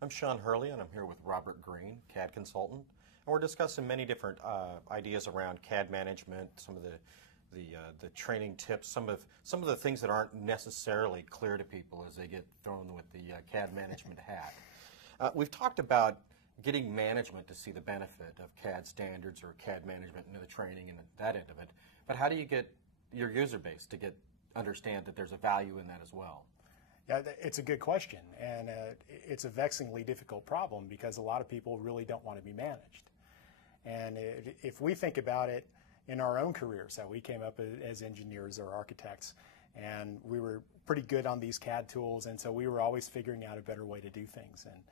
I'm Shaan Hurley, and I'm here with Robert Green, CAD consultant, and we're discussing many different ideas around CAD management, some of the training tips, some of the things that aren't necessarily clear to people as they get thrown with the CAD management hat. We've talked about getting management to see the benefit of CAD standards or CAD management into the training and that end of it, but how do you get your user base to understand that there's a value in that as well? Yeah, it's a good question, and it's a vexingly difficult problem because a lot of people really don't want to be managed. And if we think about it in our own careers, how we came up as engineers or architects, and we were pretty good on these CAD tools, and so we were always figuring out a better way to do things. And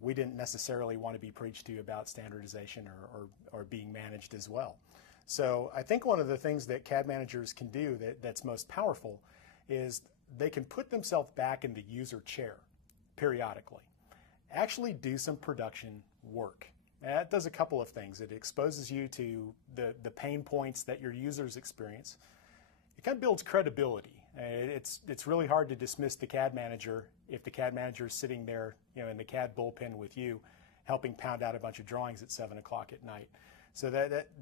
we didn't necessarily want to be preached to about standardization or being managed as well. So I think one of the things that CAD managers can do that's most powerful is they can put themselves back in the user chair periodically. Actually do some production work. And that does a couple of things. It exposes you to the pain points that your users experience. It kind of builds credibility. It's really hard to dismiss the CAD manager if the CAD manager is sitting there, in the CAD bullpen with you, helping pound out a bunch of drawings at 7 o'clock at night. So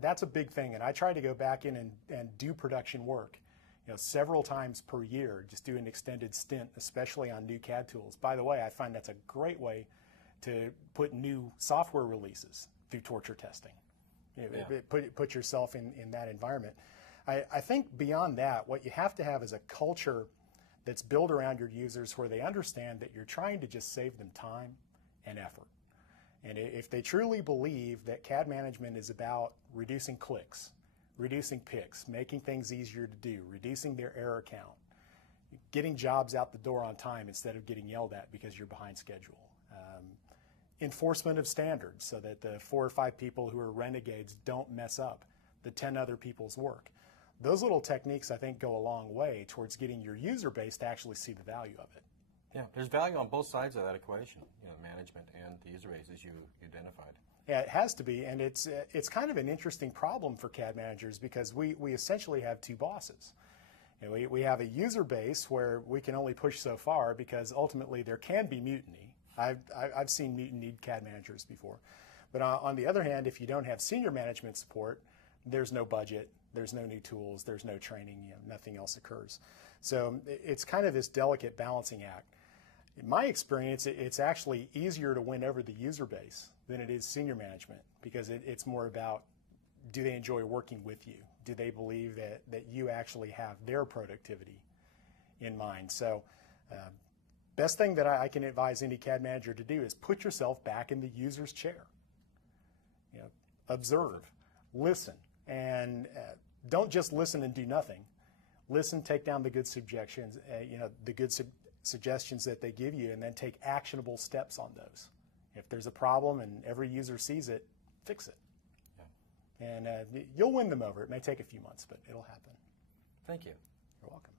that's a big thing. And I try to go back in and do production work, several times per year. Just do an extended stint, especially on new CAD tools. By the way, I find that's a great way to put new software releases through torture testing. Put yourself in that environment. I think beyond that, what you have to have is a culture that's built around your users where they understand that you're trying to just save them time and effort. And if they truly believe that CAD management is about reducing clicks, reducing picks, making things easier to do, reducing their error count, getting jobs out the door on time instead of getting yelled at because you're behind schedule, enforcement of standards so that the 4 or 5 people who are renegades don't mess up the 10 other people's work. Those little techniques, I think, go a long way towards getting your user base to actually see the value of it. Yeah, there's value on both sides of that equation, management and the user base as you identified. Yeah, it has to be, and it's kind of an interesting problem for CAD managers because we essentially have 2 bosses. We have a user base where we can only push so far because ultimately there can be mutiny. I've seen mutinied CAD managers before. But on the other hand, if you don't have senior management support, there's no budget, there's no new tools, there's no training, nothing else occurs. So it's kind of this delicate balancing act. In my experience, it's actually easier to win over the user base than it is senior management because it's more about, do they enjoy working with you? Do they believe that you actually have their productivity in mind? So best thing that I can advise any CAD manager to do is put yourself back in the user's chair. Observe, listen, and don't just listen and do nothing. Listen, take down the good suggestions, suggestions that they give you, and then take actionable steps on those. If there's a problem and every user sees it, fix it. Yeah. And you'll win them over. It may take a few months, but it'll happen. Thank you. You're welcome.